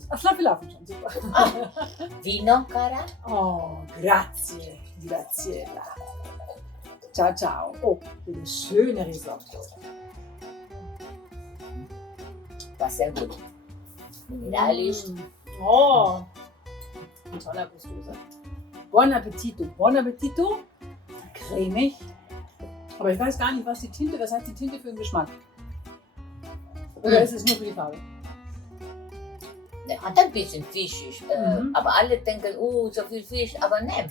Falafel schon, super. Vino cara? Oh, grazie, Graziella. Ciao, ciao. Oh, das schöne Risotto. War sehr gut. Mineralisch. Oh, ein toller Gustoso. Buon appetito, buon appetito. Cremig. Aber ich weiß gar nicht, was hat die Tinte für einen Geschmack? Oder ist es nur für die Farbe? Der hat ein bisschen fischig, aber alle denken, so viel Fisch, aber nein.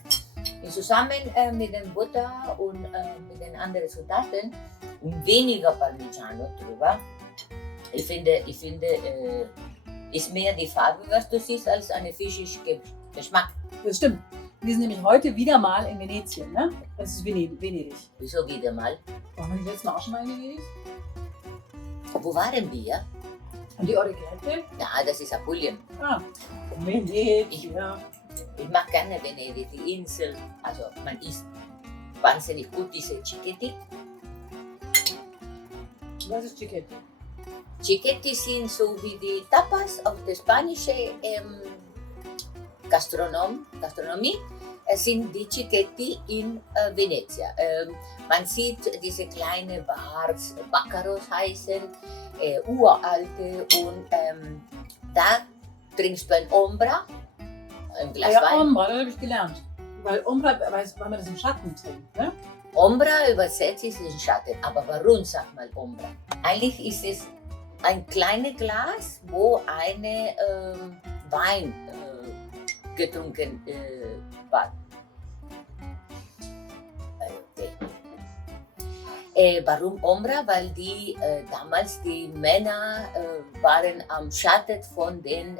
Zusammen mit dem Butter und mit den anderen Zutaten und weniger Parmigiano drüber. Ich finde, ist mehr die Farbe, was du siehst, als ein fischiger Geschmack. Das stimmt. Wir sind nämlich heute wieder mal in Venetien, ne? Das ist Venedig. Wieso wieder mal? Waren wir letztes Mal auch schon mal in Venedig? Wo waren wir? Und die Orecchiette? Ja, das ist Apulien. Ah, Venedig, ja. Ich mag gerne Venedig, die Insel. Also man isst wahnsinnig gut diese Cicchetti. Was ist Cicchetti? Cicchetti sind so wie die Tapas auf der spanischen Gastronomie. Es sind die Cicchetti in Venezia. Man sieht diese kleinen Bars, Baccaros heißen, uralte und da trinkst du ein Ombra, ein Glas Ja, Wein. Ombra, das habe ich gelernt. Weil Ombra, weil man das im Schatten trinkt, ne? Ombra übersetzt ist in Schatten, aber warum sagt man Ombra? Eigentlich ist es ein kleines Glas, wo eine Wein getrunken war. Warum Ombra? Weil damals die Männer waren am Schatten von den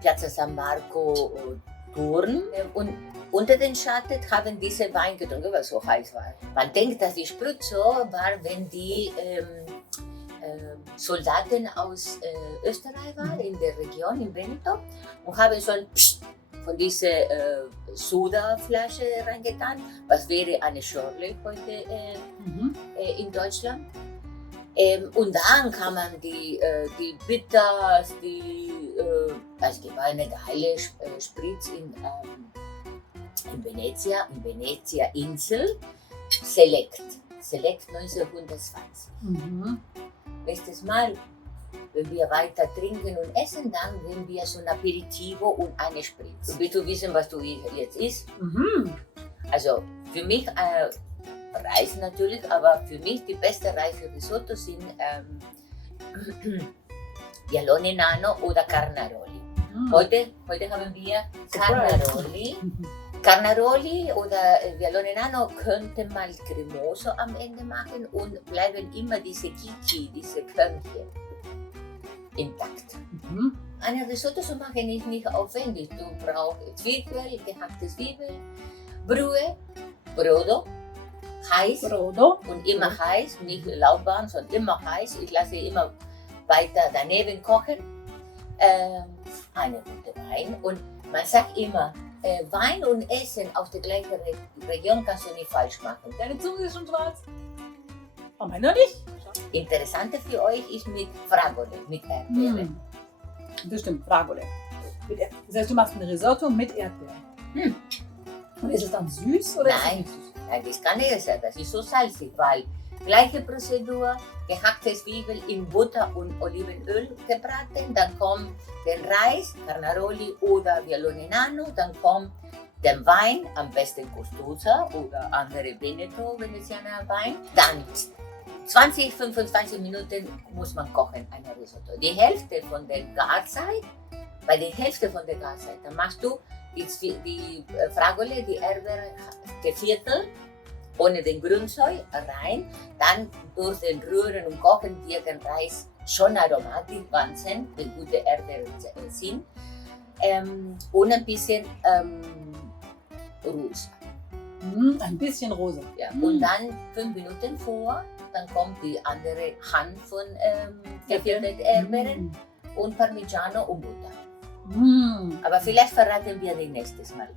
Piazza San Marco Touren und unter den Schatten haben diese Wein getrunken, weil es so heiß war. Man denkt, dass die Sprütze war, wenn die Soldaten aus Österreich waren, in der Region, in Veneto, und haben so ein Psst von dieser Soda-Flasche reingetan, was wäre eine Schorle heute in Deutschland. Und dann kamen die Bitters, es gibt eine geile Spritz in Venezia Insel, Select 1920. Nächstes Mal, wenn wir weiter trinken und essen, dann gehen wir so ein Aperitivo und eine Spritz. Willst du wissen, was du jetzt isst? Also für mich Reis natürlich, aber für mich die beste Reis für Risotto sind Vialone Nano oder Carnaroli. Heute haben wir Carnaroli. Carnaroli oder Vialone Nano könnte man cremoso am Ende machen und bleiben immer diese Kiki, diese Körnchen intakt. Eine Risotto zu machen ist nicht aufwendig. Du brauchst Zwiebel, gehackte Zwiebel, Brühe, Brodo, heiß und immer heiß, nicht lauwarm, sondern immer heiß. Ich lasse immer weiter daneben kochen. Eine gute Wein und man sagt immer, Wein und Essen aus der gleichen Region kannst du nicht falsch machen. Deine Zunge ist schon schwarz. Oh, meine noch nicht. Interessanter für euch ist mit Fragole, mit Erdbeeren. Das stimmt, Fragole. Das heißt, du machst ein Risotto mit Erdbeeren. Und ist es dann süß oder Nein, ist es nicht süß? nein, das kann nicht sein. Das ist so salzig, weil gleiche Prozedur, gehackte Zwiebel in Butter und Olivenöl gebraten, dann kommt der Reis, Carnaroli oder Vialone Nano, dann kommt der Wein, am besten Custoza oder andere Veneto, Venezianer Wein. Dann 20-25 Minuten muss man kochen, ein Risotto. Die Hälfte von der Garzeit, bei der Hälfte von der Garzeit, dann machst du die Fragole, die Erdbeere, geviertelt, ohne den Grünzeug rein, dann durch den Rühren und Kochen wird der Reis schon aromatisch, Wahnsinn, wie gute Erdbeeren sind, und ein bisschen rosa. Ein bisschen rosa. Ja. Und dann 5 Minuten vor, dann kommt die andere Hand von geviertelten Erdbeeren und Parmigiano und Butter. Aber vielleicht verraten wir die nächstes Mal.